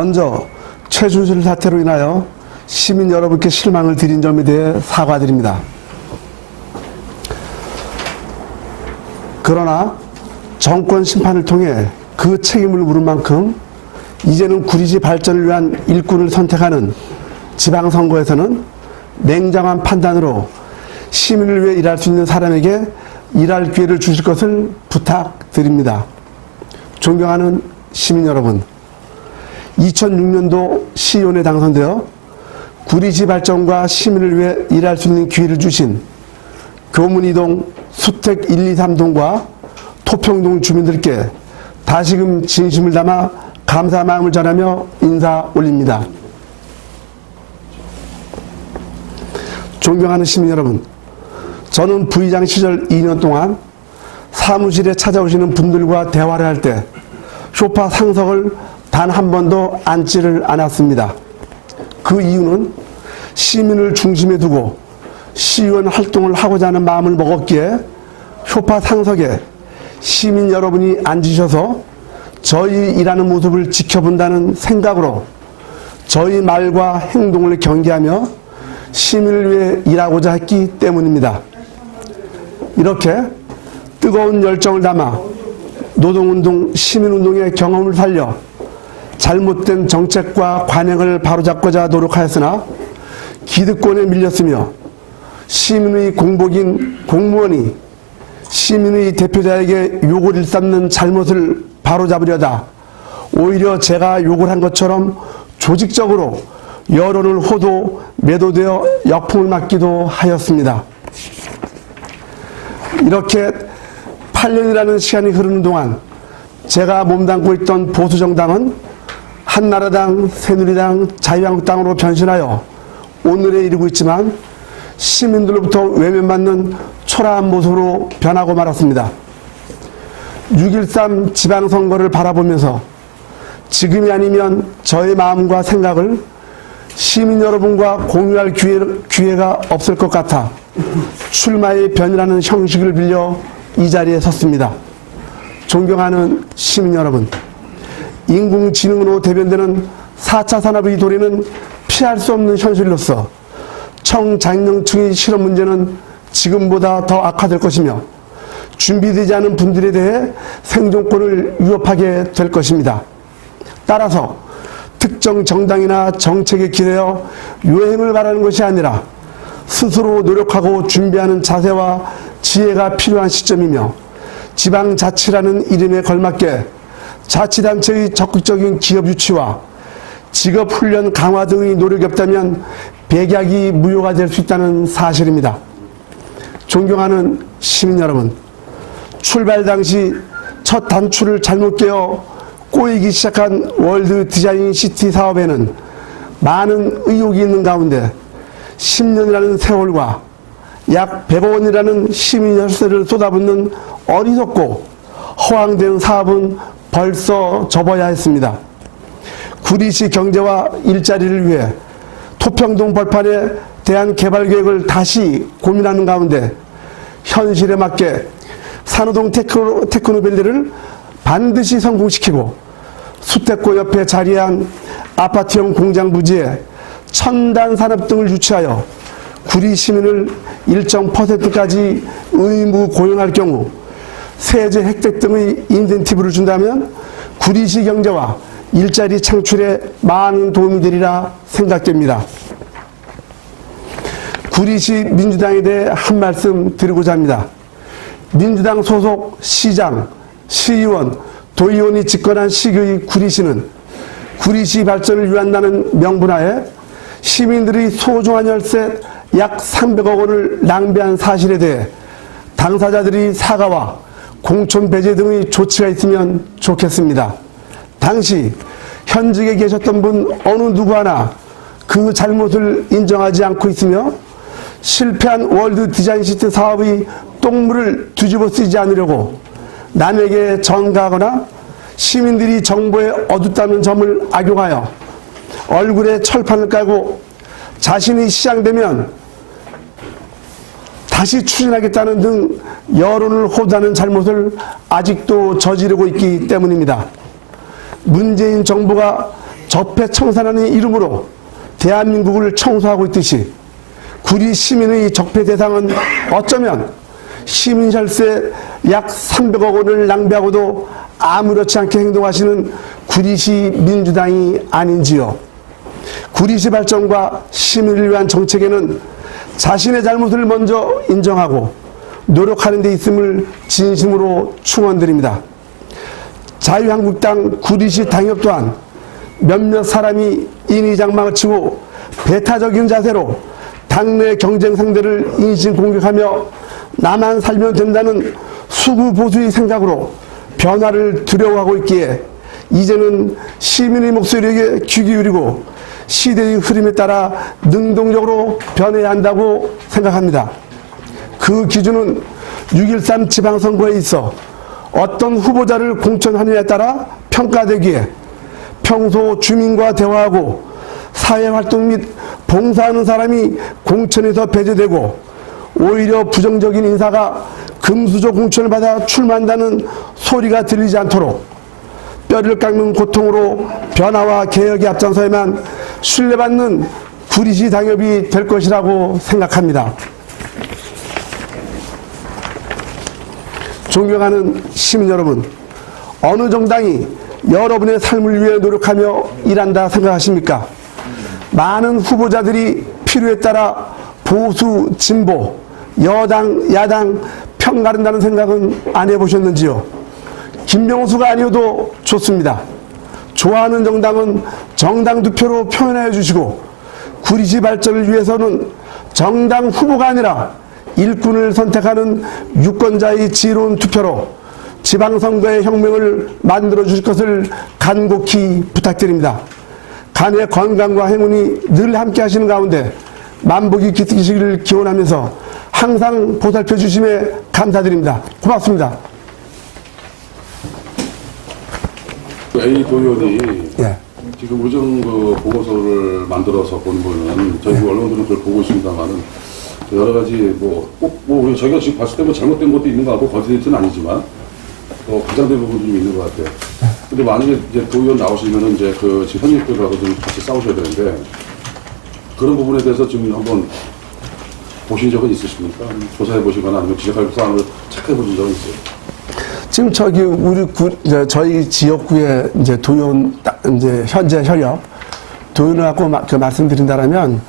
먼저 최순실 사태로 인하여 시민 여러분께 실망을 드린 점에 대해 사과드립니다. 그러나 정권 심판을 통해 그 책임을 물은 만큼 이제는 구리시 발전을 위한 일꾼을 선택하는 지방선거에서는 냉정한 판단으로 시민을 위해 일할 수 있는 사람에게 일할 기회를 주실 것을 부탁드립니다. 존경하는 시민 여러분, 2006년도 시의원에 당선되어 구리시 발전과 시민을 위해 일할 수 있는 기회를 주신 교문이동 수택 1, 2, 3동과 토평동 주민들께 다시금 진심을 담아 감사 마음을 전하며 인사 올립니다. 존경하는 시민 여러분, 저는 부의장 시절 2년 동안 사무실에 찾아오시는 분들과 대화를 할 때 소파 상석을 단 한 번도 앉지를 않았습니다. 그 이유는 시민을 중심에 두고 시의원 활동을 하고자 하는 마음을 먹었기에 소파 상석에 시민 여러분이 앉으셔서 저희 일하는 모습을 지켜본다는 생각으로 저희 말과 행동을 경계하며 시민을 위해 일하고자 했기 때문입니다. 이렇게 뜨거운 열정을 담아 노동운동, 시민운동의 경험을 살려 잘못된 정책과 관행을 바로잡고자 노력하였으나 기득권에 밀렸으며 시민의 공복인 공무원이 시민의 대표자에게 욕을 일삼는 잘못을 바로잡으려다 오히려 제가 욕을 한 것처럼 조직적으로 여론을 호도 매도되어 역풍을 맞기도 하였습니다. 이렇게 8년이라는 시간이 흐르는 동안 제가 몸담고 있던 보수정당은 한나라당, 새누리당, 자유한국당으로 변신하여 오늘에 이르고 있지만 시민들로부터 외면받는 초라한 모습으로 변하고 말았습니다. 6.13 지방선거를 바라보면서 지금이 아니면 저의 마음과 생각을 시민 여러분과 공유할 기회가 없을 것 같아 출마의 변이라는 형식을 빌려 이 자리에 섰습니다. 존경하는 시민 여러분, 인공지능으로 대변되는 4차 산업의 도래는 피할 수 없는 현실로서 청장년층의 실업 문제는 지금보다 더 악화될 것이며 준비되지 않은 분들에 대해 생존권을 위협하게 될 것입니다. 따라서 특정 정당이나 정책에 기대어 요행을 바라는 것이 아니라 스스로 노력하고 준비하는 자세와 지혜가 필요한 시점이며 지방자치라는 이름에 걸맞게 자치단체의 적극적인 기업 유치와 직업훈련 강화 등의 노력이 없다면 백약이 무효가 될 수 있다는 사실입니다. 존경하는 시민 여러분, 출발 당시 첫 단추를 잘못 깨어 꼬이기 시작한 월드 디자인 시티 사업에는 많은 의혹이 있는 가운데 10년이라는 세월과 약 100억 원이라는 시민 혈세를 쏟아붓는 어리석고 허황된 사업은 벌써 접어야 했습니다. 구리시 경제와 일자리를 위해 토평동 벌판에 대한 개발 계획을 다시 고민하는 가운데 현실에 맞게 산호동 테크노밸리를 반드시 성공시키고 수태고 옆에 자리한 아파트형 공장 부지에 첨단 산업 등을 유치하여 구리 시민을 일정 %까지 의무 고용할 경우 세제 혜택 등의 인센티브를 준다면 구리시 경제와 일자리 창출에 많은 도움이 되리라 생각됩니다. 구리시 민주당에 대해 한 말씀 드리고자 합니다. 민주당 소속 시장, 시의원, 도의원이 집권한 시의 구리시는 구리시 발전을 위한다는 명분하에 시민들의 소중한 혈세 약 300억 원을 낭비한 사실에 대해 당사자들이 사과와 공천 배제 등의 조치가 있으면 좋겠습니다. 당시 현직에 계셨던 분 어느 누구 하나 그 잘못을 인정하지 않고 있으며 실패한 월드 디자인 시티 사업의 똥물을 뒤집어 쓰지 않으려고 남에게 전가하거나 시민들이 정보에 어둡다는 점을 악용하여 얼굴에 철판을 깔고 자신이 시장되면 다시 추진하겠다는 등 여론을 호도하는 잘못을 아직도 저지르고 있기 때문입니다. 문재인 정부가 적폐청산하는 이름으로 대한민국을 청소하고 있듯이 구리 시민의 적폐 대상은 어쩌면 시민혈세 약 300억 원을 낭비하고도 아무렇지 않게 행동하시는 구리시 민주당이 아닌지요. 구리시 발전과 시민을 위한 정책에는 자신의 잘못을 먼저 인정하고 노력하는 데 있음을 진심으로 충원드립니다. 자유한국당 구리시 당협 또한 몇몇 사람이 인위장망을 치고 배타적인 자세로 당내 경쟁 상대를 인신공격하며 나만 살면 된다는 수구보수의 생각으로 변화를 두려워하고 있기에 이제는 시민의 목소리에게 귀 기울이고 시대의 흐름에 따라 능동적으로 변해야 한다고 생각합니다. 그 기준은 6.13 지방선거에 있어 어떤 후보자를 공천하느냐에 따라 평가되기에 평소 주민과 대화하고 사회활동 및 봉사하는 사람이 공천에서 배제되고 오히려 부정적인 인사가 금수저 공천을 받아 출마한다는 소리가 들리지 않도록 뼈를 깎는 고통으로 변화와 개혁에 앞장서야만 신뢰받는 구리시 당협이 될 것이라고 생각합니다. 존경하는 시민 여러분, 어느 정당이 여러분의 삶을 위해 노력하며 일한다 생각하십니까? 많은 후보자들이 필요에 따라 보수, 진보, 여당, 야당 편가른다는 생각은 안 해보셨는지요? 김명수가 아니어도 좋습니다. 좋아하는 정당은 정당 투표로 표현해 주시고 구리시 발전을 위해서는 정당 후보가 아니라 일꾼을 선택하는 유권자의 지혜로운 투표로 지방선거의 혁명을 만들어 주실 것을 간곡히 부탁드립니다. 간의 건강과 행운이 늘 함께 하시는 가운데 만복이 깃드시기를 기원하면서 항상 보살펴 주심에 감사드립니다. 고맙습니다. A 도의원이 예. 지금 의정 그 보고서를 만들어서 본 거는 저희 언론들은 그걸 보고 있습니다만은 여러 가지 꼭 저희가 지금 봤을 때 뭐 잘못된 것도 있는 것 같고 거짓된 아니지만 또 과장된 부분도 좀 있는 것 같아요. 근데 만약에 이제 도의원 나오시면은 이제 그 지금 현역들하고 좀 같이 싸우셔야 되는데 그런 부분에 대해서 지금 한번 보신 적은 있으십니까? 조사해 보시거나 아니면 지적할 사항을 체크해 보신 적은 있어요? 지금 저희 지역구에 이제 도의원 이제 현재 현역 도의원을 갖고 말씀드린다라면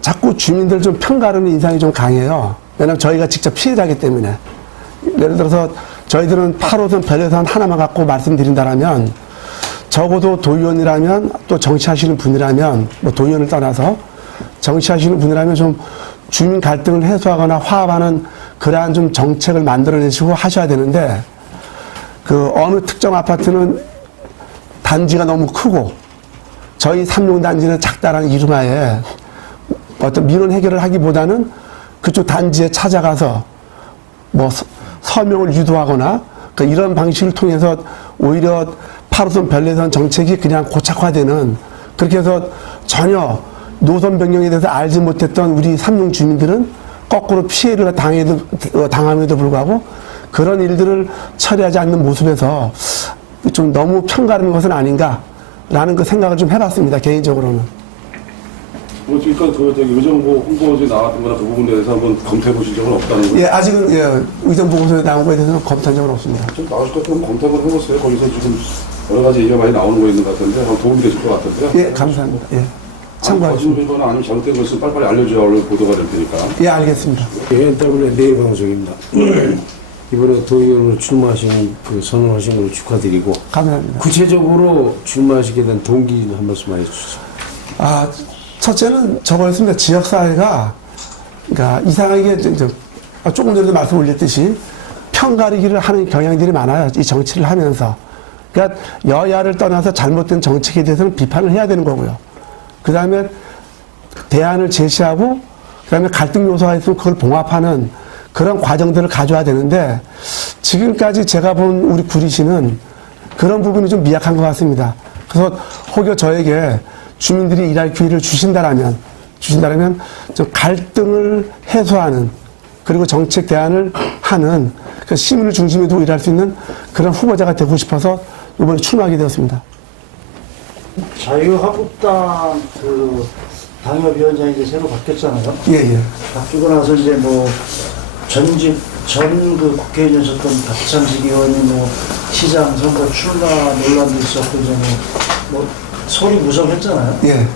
자꾸 주민들 좀 편가르는 인상이 좀 강해요. 왜냐하면 저희가 직접 피해자이기 때문에. 예를 들어서 저희들은 8호선 별에선 하나만 갖고 말씀드린다라면 적어도 도의원이라면 또 정치하시는 분이라면 뭐 도의원을 떠나서 정치하시는 분이라면 좀 주민 갈등을 해소하거나 화합하는 그러한 좀 정책을 만들어내시고 하셔야 되는데 어느 특정 아파트는 단지가 너무 크고 저희 삼룡단지는 작다라는 이름하에 어떤 민원 해결을 하기보다는 그쪽 단지에 찾아가서 뭐 서명을 유도하거나 이런 방식을 통해서 오히려 8호선 별내선 정책이 그냥 고착화되는 그렇게 해서 전혀 노선 변경에 대해서 알지 못했던 우리 삼룡 주민들은 거꾸로 피해를 당함에도 불구하고 그런 일들을 처리하지 않는 모습에서 좀 너무 편가르는 것은 아닌가라는 그 생각을 좀 해봤습니다. 개인적으로는. 그러니까 의정부 홍보지 나왔던 거나 그 부분에 대해서 한번 검토해 보신 적은 없다는 거예요? 예, 아직은 의정보고서에 나온 거에 대해서는 검토한 적은 없습니다. 좀 나오실 것 같으면 검토를 해보세요. 거기서 지금 여러 가지 얘기가 많이 나오는 거 있는 것 같은데 한번 도움이 되실 것 같은데요? 예, 감사합니다. 예. 참고하겠습니다. 거짓된 거나 아니면 잘못된 것은 빨리빨리 알려줘야 언론 보도가 될 테니까. 예, 알겠습니다. ANW 내일 방송입니다. 이번에 도의원으로 출마하신 선언하신 걸 축하드리고 감사합니다. 구체적으로 출마하시게 된 동기 한 말씀 해주시죠. 첫째는 저거였습니다. 지역사회가 그러니까 이상하게 조금 전에도 말씀 올렸듯이 편가르기를 하는 경향들이 많아요. 이 정치를 하면서. 그러니까 여야를 떠나서 잘못된 정책에 대해서는 비판을 해야 되는 거고요. 그 다음에 대안을 제시하고 그 다음에 갈등 요소가 있으면 그걸 봉합하는 그런 과정들을 가져야 되는데 지금까지 제가 본 우리 구리시는 그런 부분이 좀 미약한 것 같습니다. 그래서 혹여 저에게 주민들이 일할 기회를 주신다라면 좀 갈등을 해소하는 그리고 정책 대안을 하는 그 시민을 중심에 두고 일할 수 있는 그런 후보자가 되고 싶어서 이번에 출마하게 되었습니다. 자유한국당 그 당협위원장이 이제 새로 바뀌었잖아요. 예, 예. 바뀌고 나서 이제 뭐 전 그 국회의원이셨던 박찬식 의원이 뭐 시장 선거 출마 논란도 있었고 이제 뭐 소리 무성했잖아요. 예.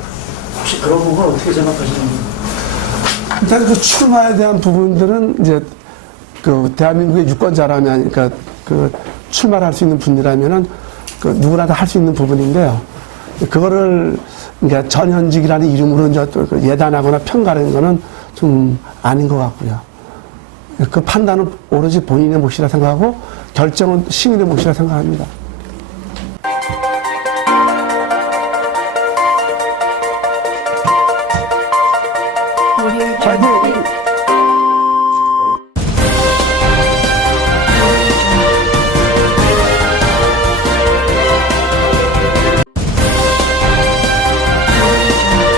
혹시 그런 부분 어떻게 생각하시는지? 일단 그 출마에 대한 부분들은 이제 그 대한민국의 유권자라면, 그러니까 그 출마를 할 수 있는 분이라면은 그 누구나 다 할 수 있는 부분인데요. 그거를 그러니까 전현직이라는 이름으로 이제 또 예단하거나 평가하는 거는 좀 아닌 것 같고요. 그 판단은 오로지 본인의 몫이라 생각하고 결정은 시민의 몫이라 생각합니다.